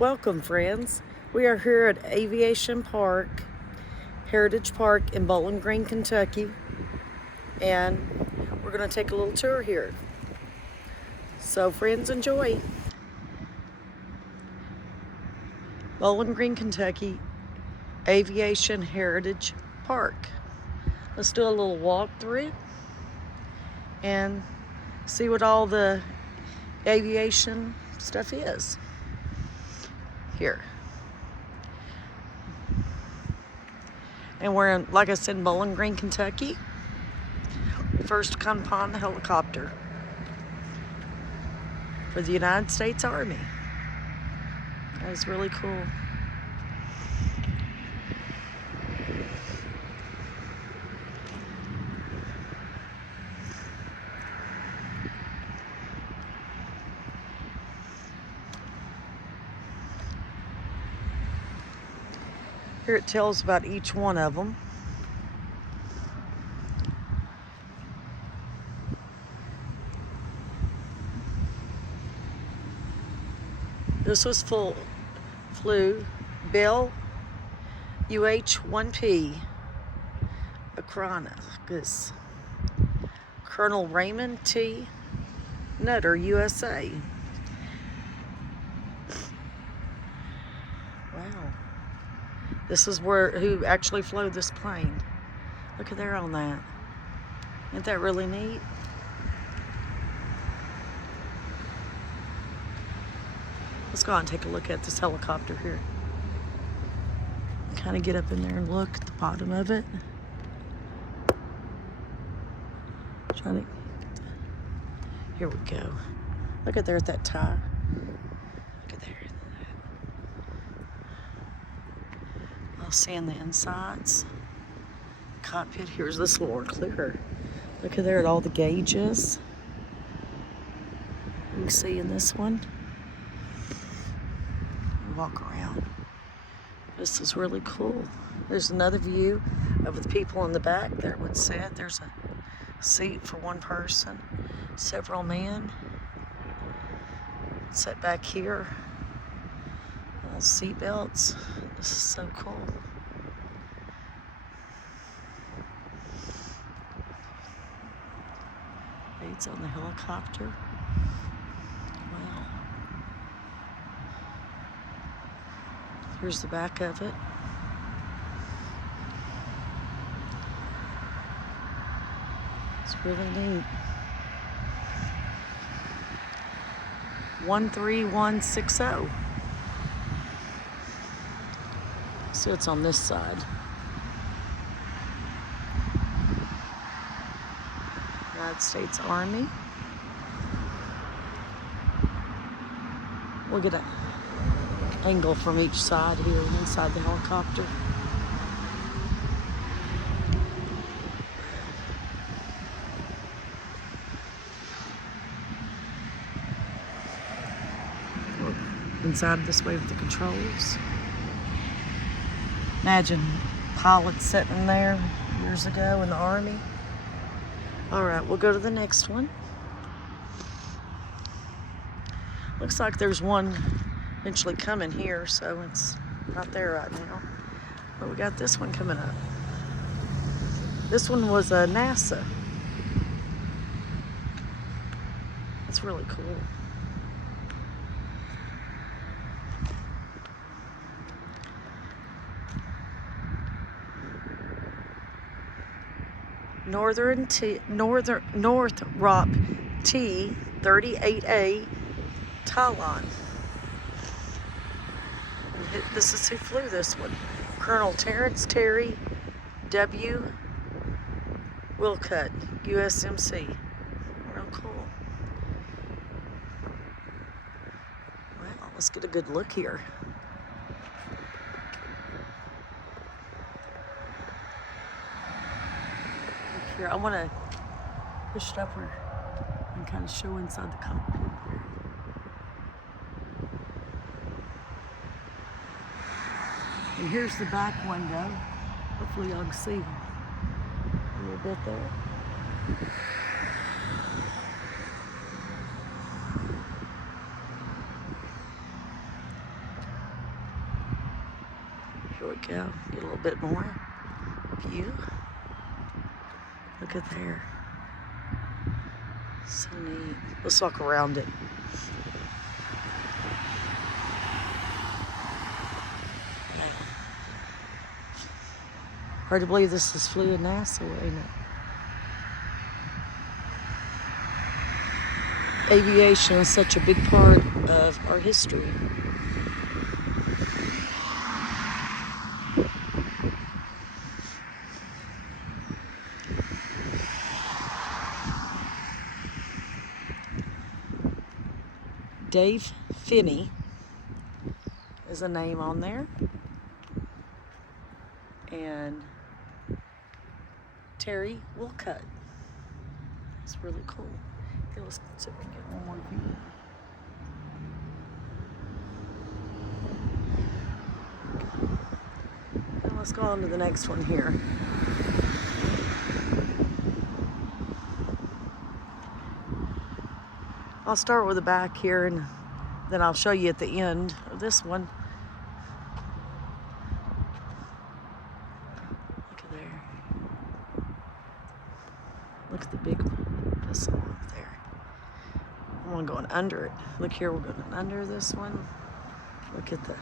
Welcome, friends. We are here at Aviation Heritage Park in Bowling Green, Kentucky, and we're going to take a little tour here. So, friends, enjoy. Bowling Green, Kentucky, Aviation Heritage Park. Let's do a little walk through and see what all the aviation stuff is here. And we're in, like I said, in Bowling Green, Kentucky. First to come upon the helicopter for the United States Army. That is really cool. Here it tells about each one of them. This was flew Bell UH-1P Acronis, Colonel Raymond T. Nutter, USA. Wow. This is who actually flew this plane. Look at there on that. Isn't that really neat? Let's go out and take a look at this helicopter here. Kind of get up in there and look at the bottom of it. Here we go. Look at there at that tie. Look at there. I'll see in the insides. Cockpit. Here's this a little more clearer. Look at there at all the gauges. You can see in this one. Walk around. This is really cool. There's another view of the people in the back. There would sit. There's a seat for one person. Several men. Sit back here. Seat belts. This is so cool. Aids on the helicopter. Wow. Here's the back of it. It's really neat. 13160. So it's on this side. United States Army. We'll get an angle from each side here inside the helicopter. Inside this way with the controls. Imagine pilots sitting there years ago in the Army. All right, we'll go to the next one. Looks like there's one eventually coming here, so it's not there right now. But we got this one coming up. This one was a NASA. That's really cool. Northrop T-38A Talon. This is who flew this one. Colonel Terrence Terry W. Wilcutt, USMC. Real cool. Well, let's get a good look here. Here, I want to push it upward and kind of show inside the cockpit here. And here's the back window. Hopefully y'all can see a little bit there. Here we go. Get a little bit more view. Look at there. So neat. Let's walk around it. Hard to believe this is fluid NASA, ain't it? Aviation is such a big part of our history. Dave Finney is a name on there. And Terry Wilcutt. It's really cool. Okay, let's see if we can get one more view. And let's go on to the next one here. I'll start with the back here and then I'll show you at the end of this one. Look at there. Look at the big vessel up there. I'm going under it. Look here, we're going under this one. Look at the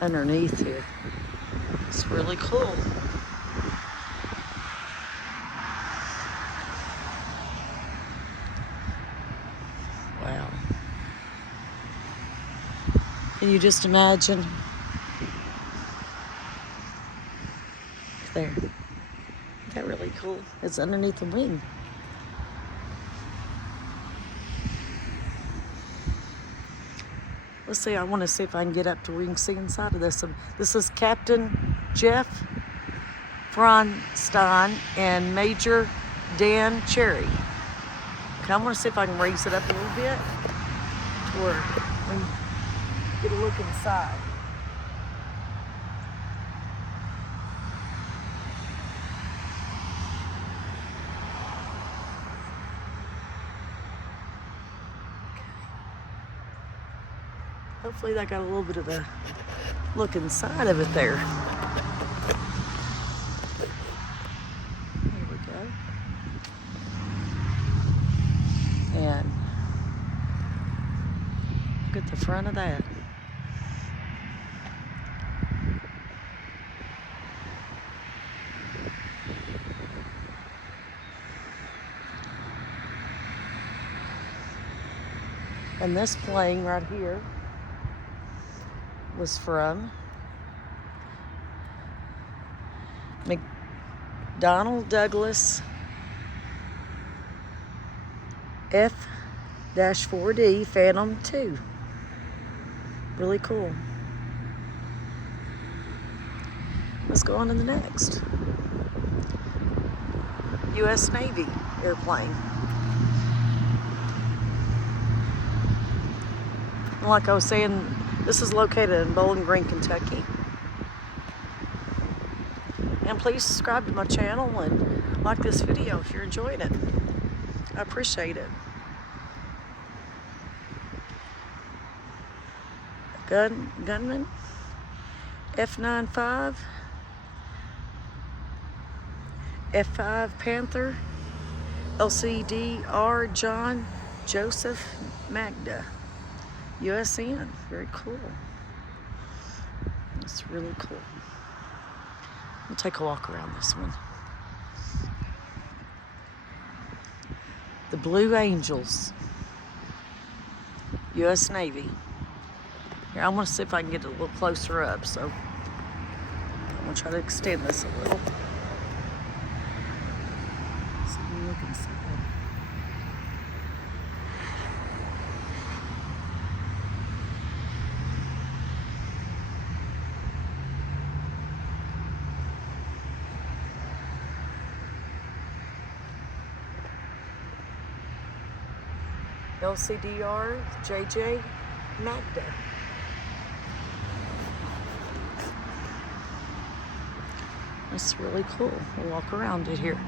underneath here. It's really cool. Wow. Can you just imagine? There. Isn't that really cool? It's underneath the wing. Let's see, I want to see if I can get up to where you can see inside of this. This is Captain Jeff Fronstein and Major Dan Cherry. Okay, I want to see if I can raise it up a little bit to where we can get a look inside. Hopefully that got a little bit of a look inside of it there. Here we go. And look at the front of that. And this plane right here was from McDonnell Douglas F-4D Phantom II. Really cool. Let's go on to the next. U.S. Navy airplane. And like I was saying, this is located in Bowling Green, Kentucky. And please subscribe to my channel and like this video if you're enjoying it. I appreciate it. Gunman, F-95, F-5 Panther, LCDR John Joseph Magda. USN, very cool. It's really cool. We'll take a walk around this one. The Blue Angels, U.S. Navy. Here, I want to see if I can get a little closer up, so I'm going to try to extend this a little. So we look inside. LCDR JJ Magda. That's really cool. We'll walk around it here.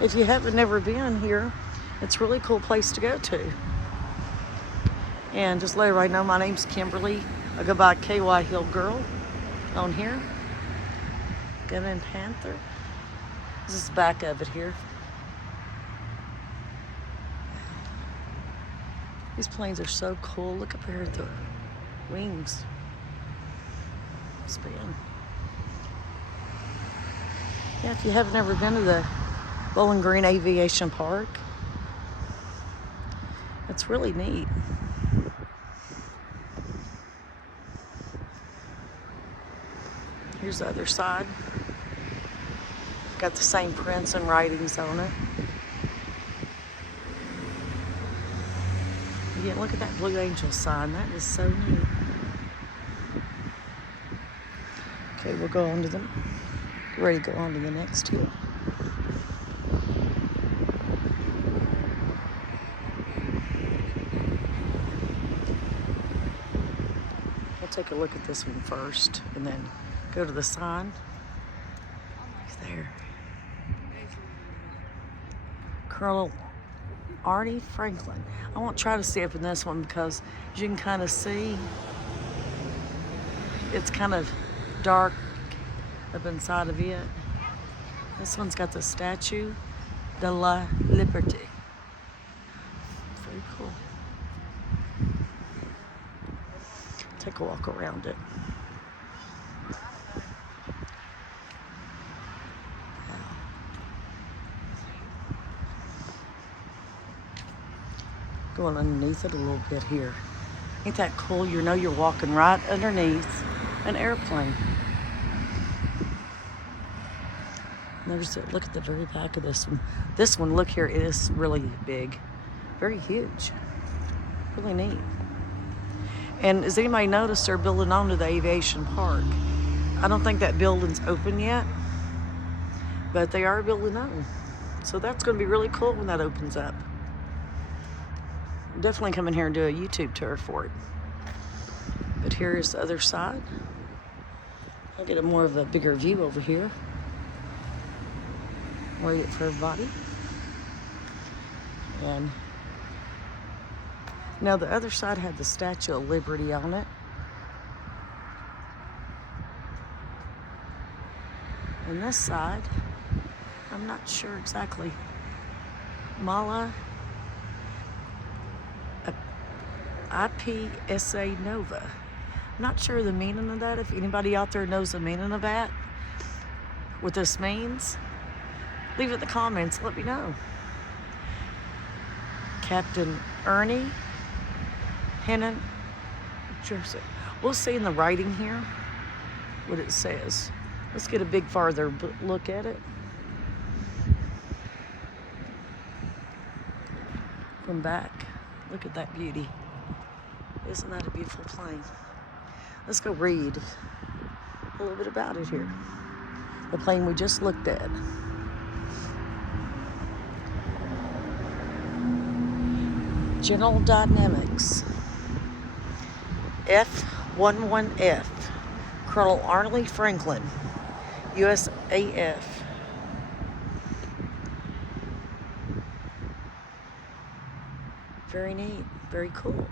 If you haven't never been here, it's a really cool place to go to. And just let everybody know my name's Kimberly. I go by KY Hill Girl on here. Gunnin' Panther. This is the back of it here. These planes are so cool. Look up here at the wings. Span. Yeah, if you haven't ever been to the Bowling Green Aviation Park, it's really neat. Here's the other side. Got the same prints and writings on it. Yeah, look at that Blue Angel sign. That is so neat. Okay, we'll go on to them. Get ready to go on to the next hill. We'll take a look at this one first and then go to the sign. There. Colonel Arnie Franklin. I won't try to see up in this one because you can kind of see it's kind of dark up inside of it. This one's got the Statue de la Liberté. Very cool. Take a walk around it. Going underneath it a little bit here. Ain't that cool? You know you're walking right underneath an airplane. Look at the very back of this one. This one, look here, it is really big. Very huge. Really neat. And has anybody noticed they're building onto the Aviation Park? I don't think that building's open yet, but they are building on. So that's going to be really cool when that opens up. Definitely come in here and do a YouTube tour for it. But here's the other side. I'll get a more of a bigger view over here. Wait for everybody. And now the other side had the Statue of Liberty on it. And this side, I'm not sure exactly. Mala IPSA Nova. I'm not sure the meaning of that. If anybody out there knows the meaning of that, what this means, leave it in the comments. Let me know. Captain Ernie Hennon Jersey. We'll see in the writing here what it says. Let's get a big farther look at it. From back. Look at that beauty. Isn't that a beautiful plane? Let's go read a little bit about it here. The plane we just looked at. General Dynamics. F-11F. Colonel Arnie Franklin, USAF. Very neat, very cool.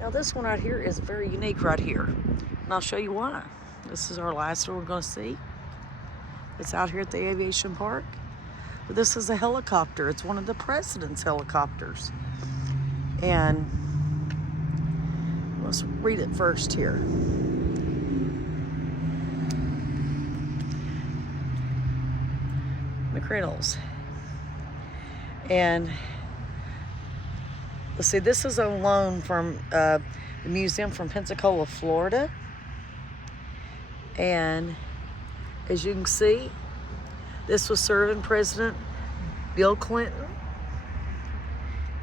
Now this one right here is very unique right here. And I'll show you why. This is our last one we're gonna see. It's out here at the Aviation Park. But this is a helicopter. It's one of the president's helicopters. And let's read it first here. McCriddles. And let's see, this is on loan from the museum from Pensacola, Florida. And as you can see, this was serving President Bill Clinton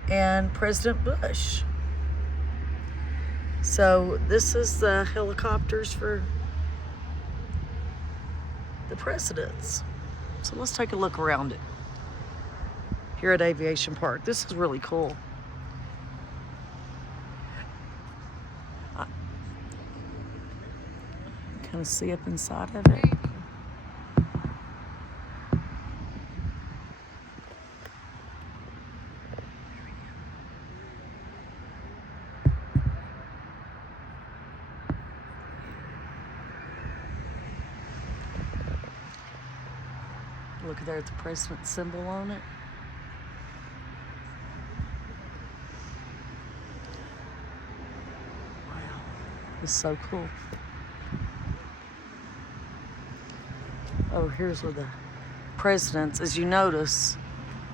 and President Bush. So this is the helicopters for the presidents. So let's take a look around it here at Aviation Park. This is really cool. Kind of see up inside of it. there at the president's symbol on it. Wow, it's so cool. Oh, here's where the presidents, as you notice,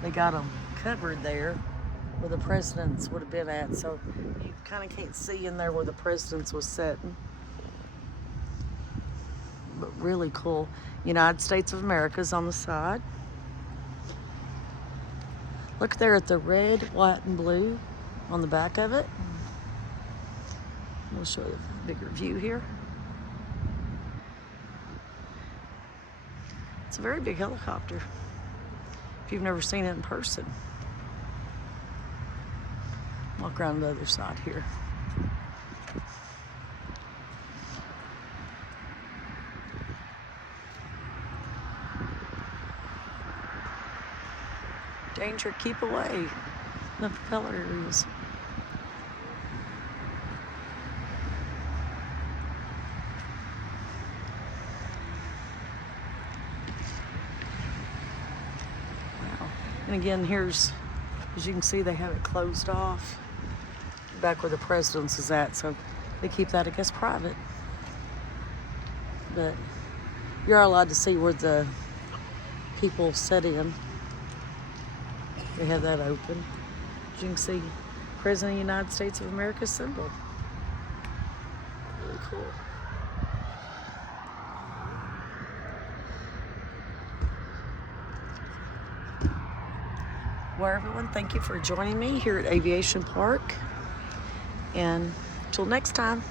they got them covered there where the presidents would have been at, so you kind of can't see in there where the presidents was sitting. But really cool. United States of America's on the side. Look there at the red, white, and blue on the back of it. We'll show you a bigger view here. It's a very big helicopter if you've never seen it in person. Walk around the other side here. Danger, keep away. The propeller areas. Wow. And again, here's, as you can see, they have it closed off back where the president's is at, so they keep that, I guess, private. But you're allowed to see where the people sit in. They have that open. As you can see, President of the United States of America symbol. Really cool. Well, everyone, thank you for joining me here at Aviation Park. And until next time.